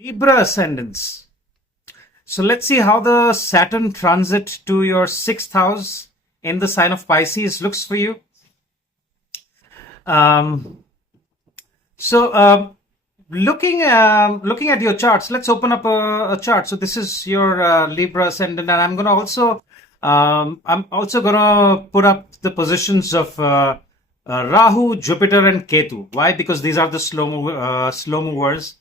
Libra ascendants. So let's see how the Saturn transit to your sixth house in the sign of Pisces looks for you. Um, so looking at your charts, let's open up a chart. So this is your Libra ascendant, and I'm also gonna put up the positions of Rahu, Jupiter, and Ketu. Why? Because these are the slow movers,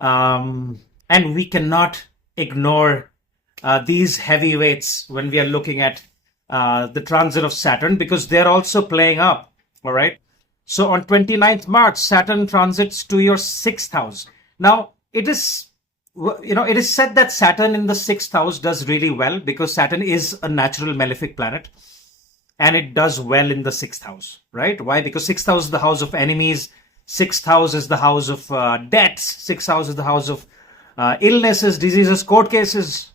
and we cannot ignore these heavyweights when we are looking at the transit of Saturn, because they're also playing up. All right. So on 29th March, Saturn transits to your sixth house. Now, it is said that Saturn in the sixth house does really well because Saturn is a natural malefic planet and it does well in the sixth house, right? Why? Because sixth house is the house of enemies. Sixth house is the house of debts. Sixth house is the house of illnesses, diseases, court cases.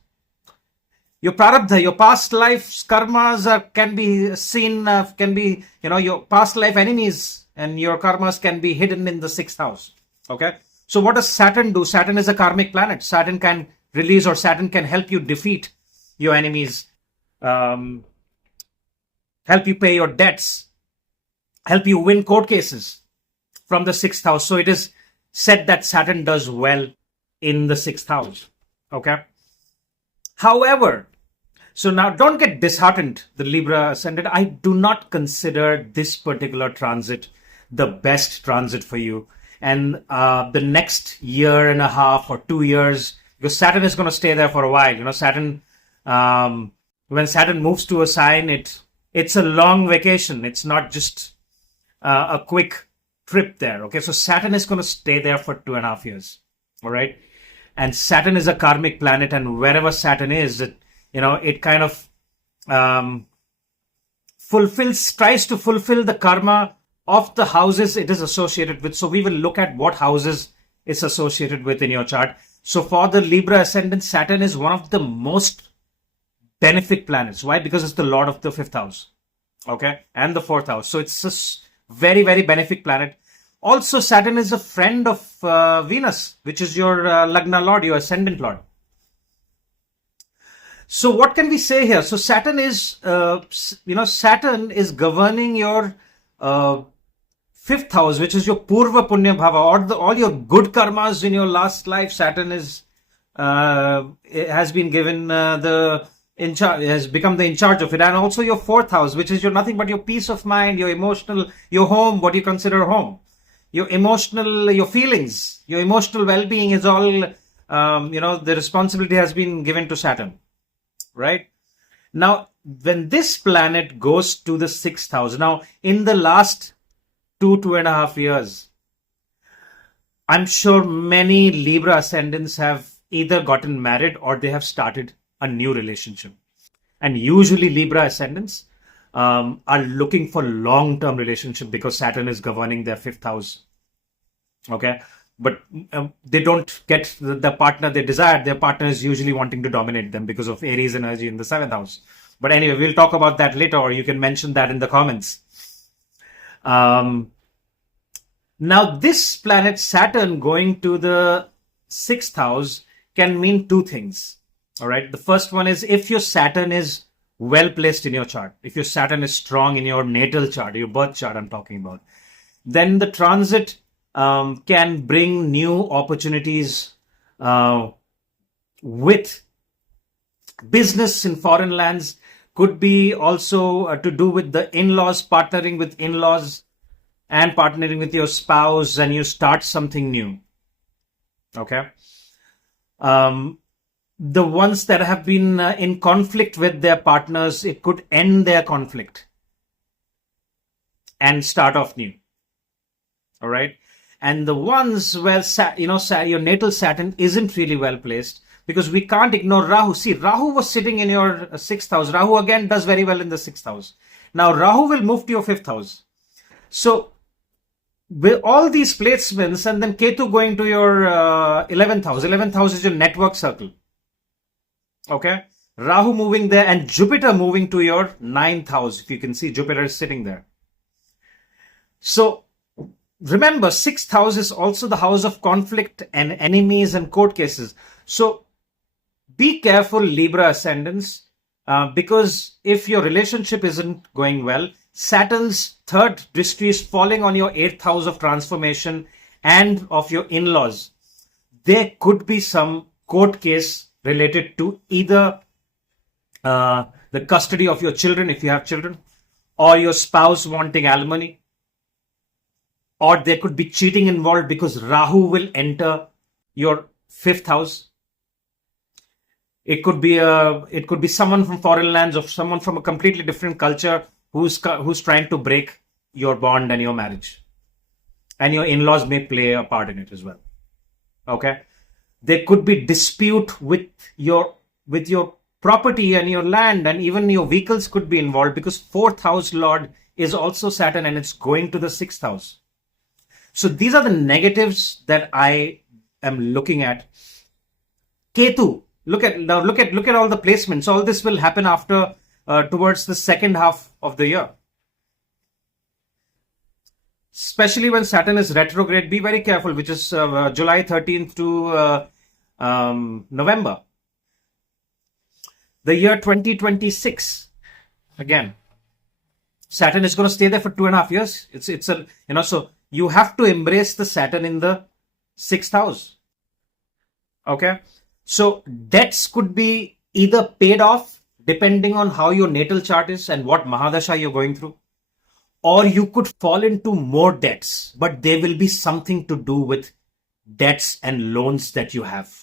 Your prarabdha, your past life's karmas can be seen, your past life enemies and your karmas can be hidden in the sixth house. Okay. So what does Saturn do? Saturn is a karmic planet. Saturn can release, or Saturn can help you defeat your enemies, help you pay your debts, help you win court cases from the sixth house. So it is said that Saturn does well in the sixth house. Okay. However, so now don't get disheartened, the Libra ascendant. I do not consider this particular transit the best transit for you. And the next year and a half or 2 years, because Saturn is going to stay there for a while. Saturn, when Saturn moves to a sign, it's a long vacation. It's not just a quick trip there. Okay, so Saturn is going to stay there for 2.5 years. All right. And Saturn is a karmic planet, and wherever Saturn is, it kind of tries to fulfill the karma of the houses it is associated with. So we will look at what houses it's associated with in your chart. So for the Libra ascendant, Saturn is one of the most benefic planets. Why? Because it's the lord of the fifth house, okay, and the fourth house. So it's a very, very benefic planet. Also, Saturn is a friend of Venus, which is your Lagna Lord, your ascendant Lord. So what can we say here? So Saturn is, Saturn is governing your fifth house, which is your Purva Punya Bhava, or all your good karmas in your last life. Saturn has been given has become the in charge of it, and also your fourth house, which is your nothing but your peace of mind, your emotional, your home, what you consider home. Your emotional, your feelings, your emotional well-being is all, the responsibility has been given to Saturn, right? Now, when this planet goes to the sixth house, now in the last 2.5 years, I'm sure many Libra ascendants have either gotten married or they have started a new relationship. And usually Libra ascendants are looking for long-term relationship because Saturn is governing their fifth house. Okay, but they don't get the partner they desire. Their partner is usually wanting to dominate them because of Aries energy in the seventh house. But anyway, we'll talk about that later, or you can mention that in the comments. Now, this planet Saturn going to the sixth house can mean two things. All right, the first one is if your Saturn is well placed in your chart, if your Saturn is strong in your natal chart, your birth chart I'm talking about, then the transit can bring new opportunities with business in foreign lands. Could be also to do with the in-laws, partnering with in-laws and partnering with your spouse, and you start something new. Okay. The ones that have been in conflict with their partners, it could end their conflict and start off new. All right. And the ones where, your natal Saturn isn't really well placed, because we can't ignore Rahu. See, Rahu was sitting in your sixth house. Rahu again does very well in the sixth house. Now, Rahu will move to your fifth house. So, with all these placements, and then Ketu going to your 11th house. 11th house is your network circle. Okay. Rahu moving there, and Jupiter moving to your 9th house. If you can see, Jupiter is sitting there. So, remember, sixth house is also the house of conflict and enemies and court cases. So be careful, Libra ascendants, because if your relationship isn't going well, Saturn's third dristy is falling on your eighth house of transformation and of your in-laws. There could be some court case related to either the custody of your children, if you have children, or your spouse wanting alimony, or there could be cheating involved because Rahu will enter your fifth house. It could be someone from foreign lands or someone from a completely different culture who's trying to break your bond and your marriage, and your in-laws may play a part in it as well. Okay, there could be dispute with your property and your land, and even your vehicles could be involved because fourth house lord is also Saturn and it's going to the sixth house. So these are the negatives that I am looking at. Ketu, look at all the placements. All this will happen after towards the second half of the year. Especially when Saturn is retrograde, be very careful, which is July 13th to November. The year 2026, again, Saturn is going to stay there for 2.5 years. So you have to embrace the Saturn in the sixth house. Okay, so debts could be either paid off depending on how your natal chart is and what Mahadasha you're going through, or you could fall into more debts, but there will be something to do with debts and loans that you have.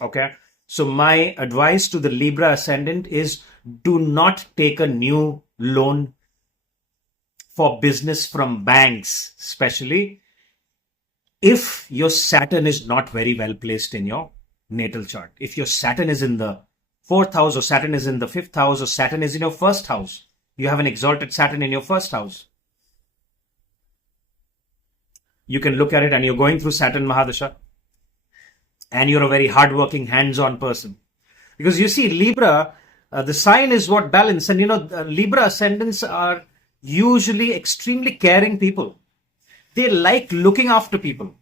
Okay, so my advice to the Libra ascendant is do not take a new loan for business from banks, especially if your Saturn is not very well placed in your natal chart. If your Saturn is in the fourth house, or Saturn is in the fifth house, or Saturn is in your first house, you have an exalted Saturn in your first house, you can look at it and you're going through Saturn Mahadasha and you're a very hardworking, hands-on person. Because you see, Libra, the sign is what balance. And Libra ascendants are usually extremely caring people. They like looking after people.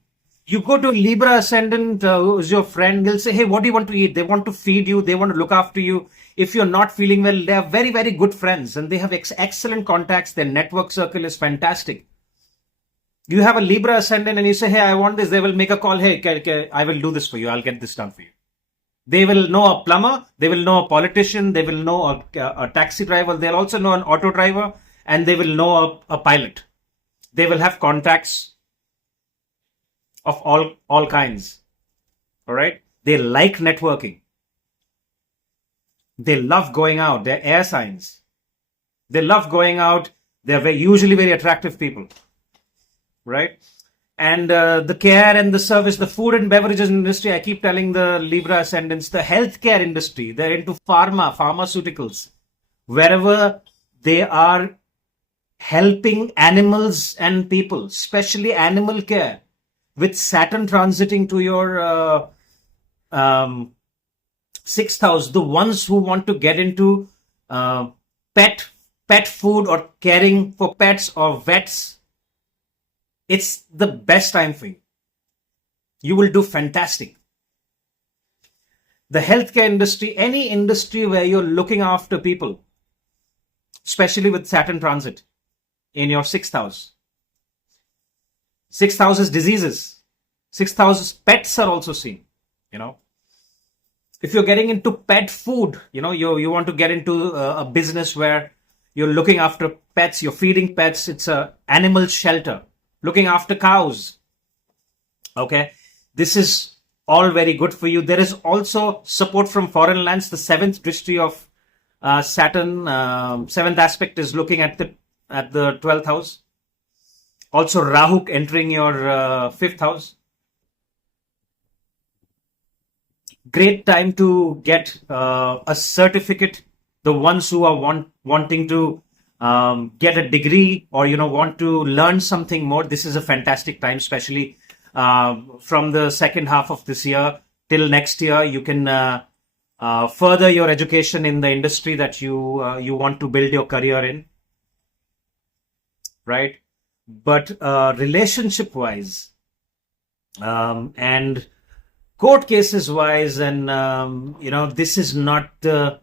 You go to a Libra ascendant who's your friend, they'll say, hey, what do you want to eat? They want to feed you. They want to look after you. If you're not feeling well, they are very, very good friends and they have excellent contacts. Their network circle is fantastic. You have a Libra ascendant and you say, hey, I want this. They will make a call. Hey, I will do this for you. I'll get this done for you. They will know a plumber. They will know a politician. They will know a taxi driver. They'll also know an auto driver, and they will know a pilot. They will have contacts of all kinds. All right. They like networking. They love going out. They're air signs. They love going out. They're usually very attractive people. Right? And the care and the service, the food and beverages industry, I keep telling the Libra ascendants, the healthcare industry, they're into pharmaceuticals. Wherever they are helping animals and people, especially animal care, with Saturn transiting to your sixth house, the ones who want to get into pet food or caring for pets or vets, it's the best time for you. You will do fantastic. The healthcare industry, any industry where you're looking after people, especially with Saturn transit in your sixth house. Sixth house is diseases. Sixth house is pets are also seen. If you're getting into pet food, you want to get into a business where you're looking after pets, you're feeding pets, it's a animal shelter. Looking after cows. Okay. This is all very good for you. There is also support from foreign lands. The seventh drishti of Saturn, seventh aspect is looking at the 12th house. Also Rahu entering your fifth house. Great time to get a certificate. The ones who are wanting to get a degree or want to learn something more, this is a fantastic time, especially from the second half of this year till next year. You can further your education in the industry that you want to build your career in, right? but relationship wise, and court cases wise, and this is not the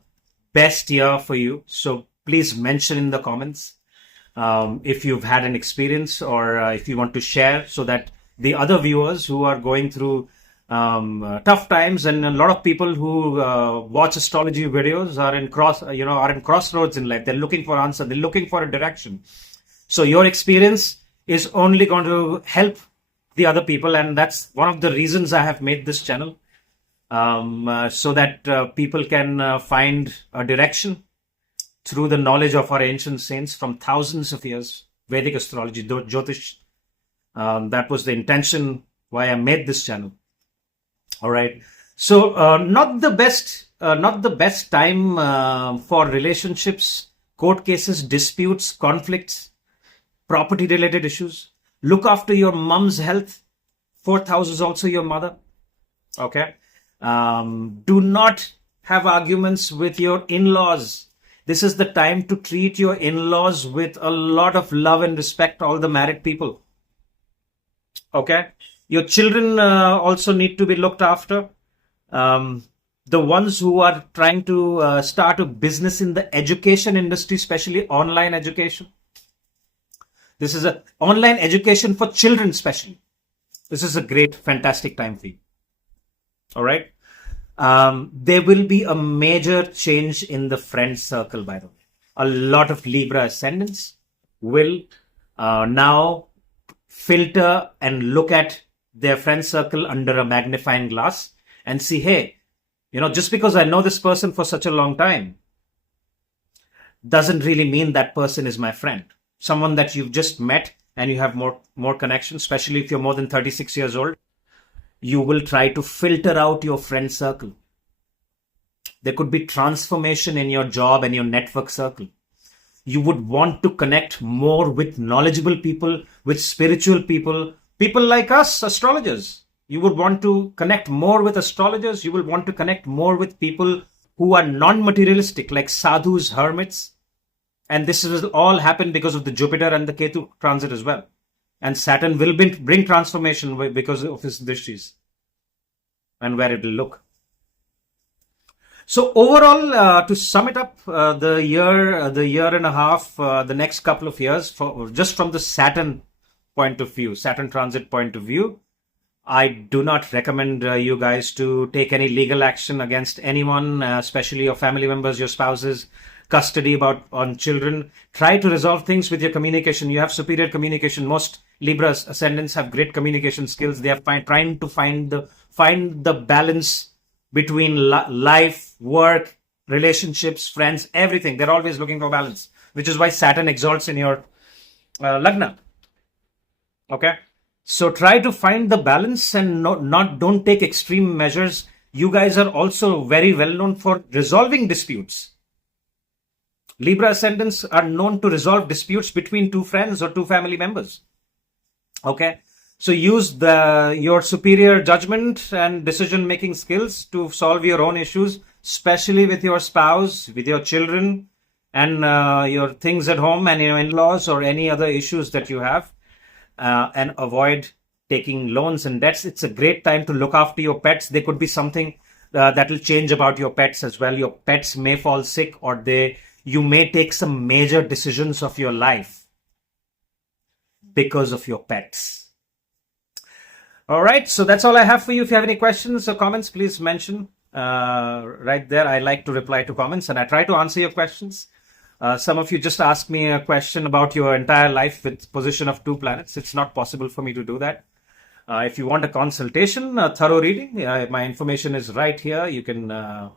best year for you. So please mention in the comments if you've had an experience, or if you want to share, so that the other viewers who are going through tough times, and a lot of people who watch astrology videos are in crossroads in life. They're looking for answer. They're looking for a direction. So your experience is only going to help the other people, and that's one of the reasons I have made this channel, so that people can find a direction through the knowledge of our ancient saints from thousands of years, Vedic astrology, Jyotish. That was the intention why I made this channel. All right. So not the best time for relationships, court cases, disputes, conflicts, property related issues. Look after your mom's health. Fourth house is also your mother. Okay. Do not have arguments with your in-laws. This is the time to treat your in-laws with a lot of love and respect, all the married people. Okay. Your children also need to be looked after. The ones who are trying to start a business in the education industry, especially online education. This is an online education for children, especially. This is a great, fantastic time for you. All right. There will be a major change in the friend circle, by the way. A lot of Libra ascendants will now filter and look at their friend circle under a magnifying glass and see, hey, just because I know this person for such a long time doesn't really mean that person is my friend. Someone that you've just met and you have more connection, especially if you're more than 36 years old, you will try to filter out your friend circle. There could be transformation in your job and your network circle. You would want to connect more with knowledgeable people, with spiritual people, people like us, astrologers. You would want to connect more with astrologers. You will want to connect more with people who are non-materialistic, like sadhus, hermits. And this will all happen because of the Jupiter and the Ketu transit as well. And Saturn will bring transformation because of his drishtis and where it will look. So overall, to sum it up, the year and a half, the next couple of years, just from the Saturn point of view, Saturn transit point of view, I do not recommend you guys to take any legal action against anyone, especially your family members, your spouses, custody on children. Try to resolve things with your communication. You have superior communication. Most Libra ascendants have great communication skills. They are trying to find the balance between life, work, relationships, friends, everything. They're always looking for balance, which is why Saturn exalts in your Lagna. Okay. So try to find the balance and don't take extreme measures. You guys are also very well known for resolving disputes. Libra ascendants are known to resolve disputes between two friends or two family members. Okay. So use your superior judgment and decision-making skills to solve your own issues, especially with your spouse, with your children, and your things at home and your in-laws or any other issues that you have, and avoid taking loans and debts. It's a great time to look after your pets. There could be something that will change about your pets as well. Your pets may fall sick, or you may take some major decisions of your life because of your pets. All right, so that's all I have for you. If you have any questions or comments, please mention right there. I like to reply to comments and I try to answer your questions. Some of you just asked me a question about your entire life with position of 2 planets. It's not possible for me to do that. If you want a consultation, a thorough reading, my information is right here. You can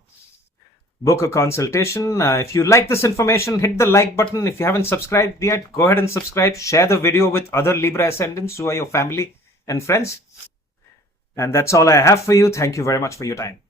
book a consultation. If you like this information, hit the like button. If you haven't subscribed yet, go ahead and subscribe. Share the video with other Libra ascendants who are your family and friends. And that's all I have for you. Thank you very much for your time.